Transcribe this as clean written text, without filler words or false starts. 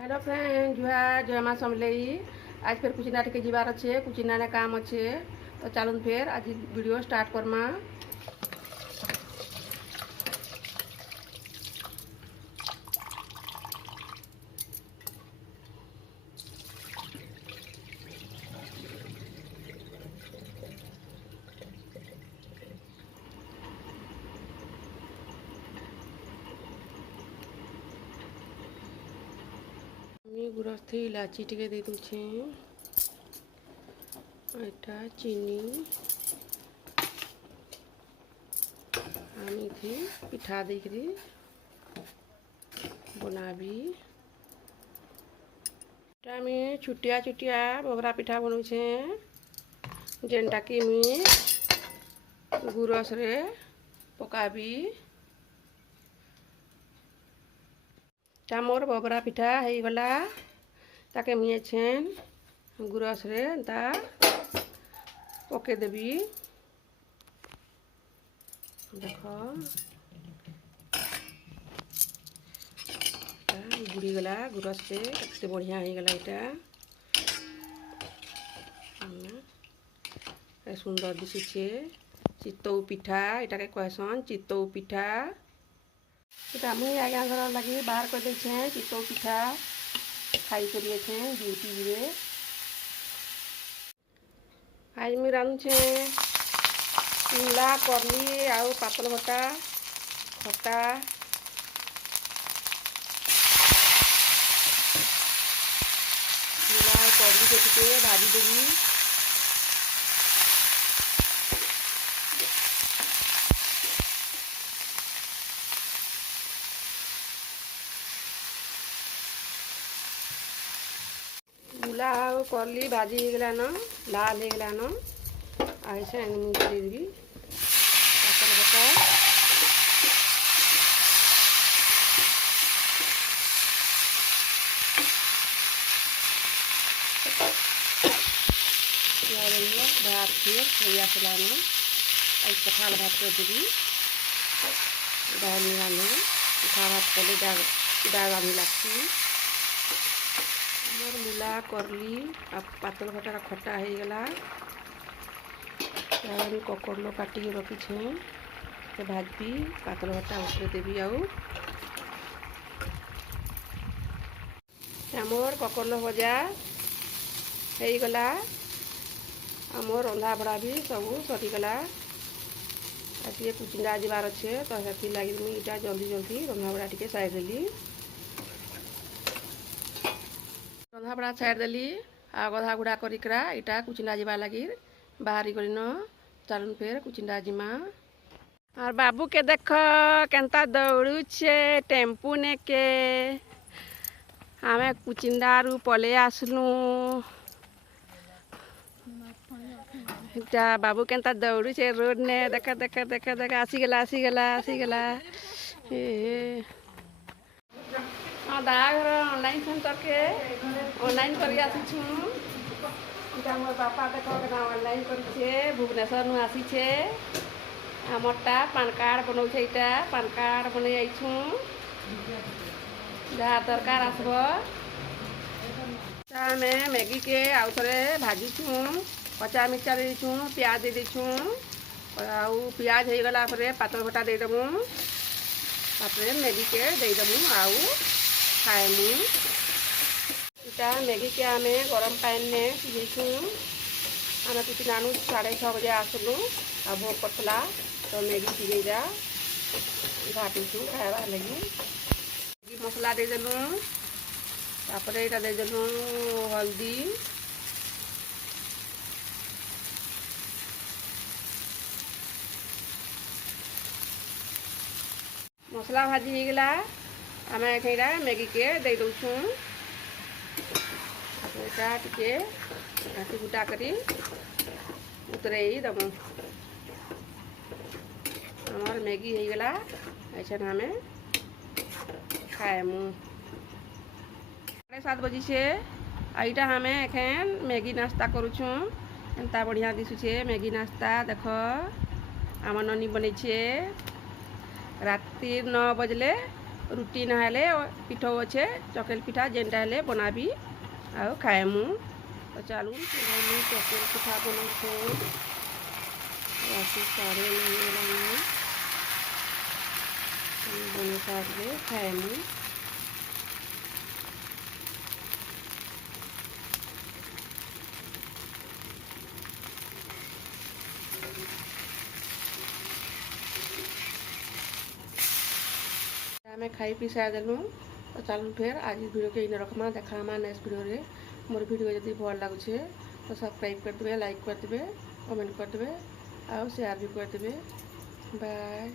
Hello friend जुहार जय माँ समलेई। आज फिर कुचिना टिके जीवार अच्छे कुचिना ने काम अच्छे तो चलून फिर आज वीडियो स्टार्ट करमा। गुरस्थी इलाची टिके दे दूचे एटा चीनी आमी थी पिठा देकरी बनाबी। आमी छुटिया छुटिया बगरा पिठा बनौछे जेनटा कि मुई गुरस रे पकाबी। मोर बगरा पिठा हो गला ताके मुझे छेन गुरस रे ता पके देवी। देख बुड़ी गला गुरस से केते बढ़िया हो गला इटा सुंदर दिशुचे चितौ पिठा इटा के कहसन चितौ पिठा। इटा मुई आज्ञा घर लगी बाहर कर दे चितौ पिठा खाई करिए ड्यूटी रे। आज मुई रांधुछे मूला करली आउ पातल भटा खटा मूला करली के टिके भाजी देवी। मूला और करली भाजी हो गला न लाल हो गला न ऐसे दे देवी पातल भटा। भात फिर भैया चला न कठाल भात कर देवी दाल रांधे कठा भात कले दाल रांधी लगती। मोर मूला करली पातल भटा खटा हो गला ककड़लो काटी रखी भाजबी पातल भटा ऊपर देवी। मोर ककड़लो भजा हो गला मोर रंधा बड़ा भी सब सरीगला। आज ये कुचिंडा जीवार अच्छे तो से लगी मुझे इटा जल्दी जल्दी रंधा बड़ा टे साइड देली रंधा बड़ा साइड देली आ गधा गुड़ा करिकरा इटा कुचिंडा जीवा लगी बाहरी कर चलन फिर कुचिंडा जीमा। और बाबू के देख केंता दौड़ुचे टेम्पू ने के हमें कुचिंडा रू पले आसलू बाबू केंता दौड़ुचे रोड ने देखा देखा देखा देखा आसीगला दाघर ऑनलाइन सेंटर के ऑनलाइन कर मोर बापा देख ऑनलाइन कर भुवनेश्वर नु आसीचे मोटा पान कार्ड बनाऊे इटा पान कार्ड बन जाइछू जहाँ दरकार आसब। में मैगी के आउ थे भाजीछू कचा मिर्चा दे दीछू प्याज दे दीछू आउ प्याज हो गला पातल भटा देदेमु मैगी के देदेमु आउ खाएमु। इटा मैगी के आम गरम पानी में सिझेछू आम कुछ नानू 6:30 बजे आसलु आ भोग करला तो मैगी सिझेजा घाटीछू खाइबार लगी मैगी मसला देदेलु तापरे इटा देदेलु हल्दी मसला भाजी हो गला आम एटा मैगी के दे दौछू टे घाटी गुटा करी उतरे दमु हमार मैगी हो गला ऐसे हमें खाएमु। 7:30 बजी से आईटा हमें एखन मैगी नाश्ता करुछू एंता बढ़िया दिशुचे मैगी नाश्ता देख आम ननी बने राति 9 बजले रुटी ना हेले पिठो अच्छे चकेल पिठा जेनटा हेले बनाबी आउ खाएमु। तो चलू चकेल पिठा बनाछे राति 9:30 बन सारे खाएमु। आम खाई पी सारी देलु। तो चलू फिर आज वीडियो के इन रखमा देखा नेक्स्ट वीडियो रे। मोर वीडियो जब भल लगुचे तो सब्सक्राइब करदे, लाइक करदे, कमेंट करदे और शेयर भी करदे। बाय।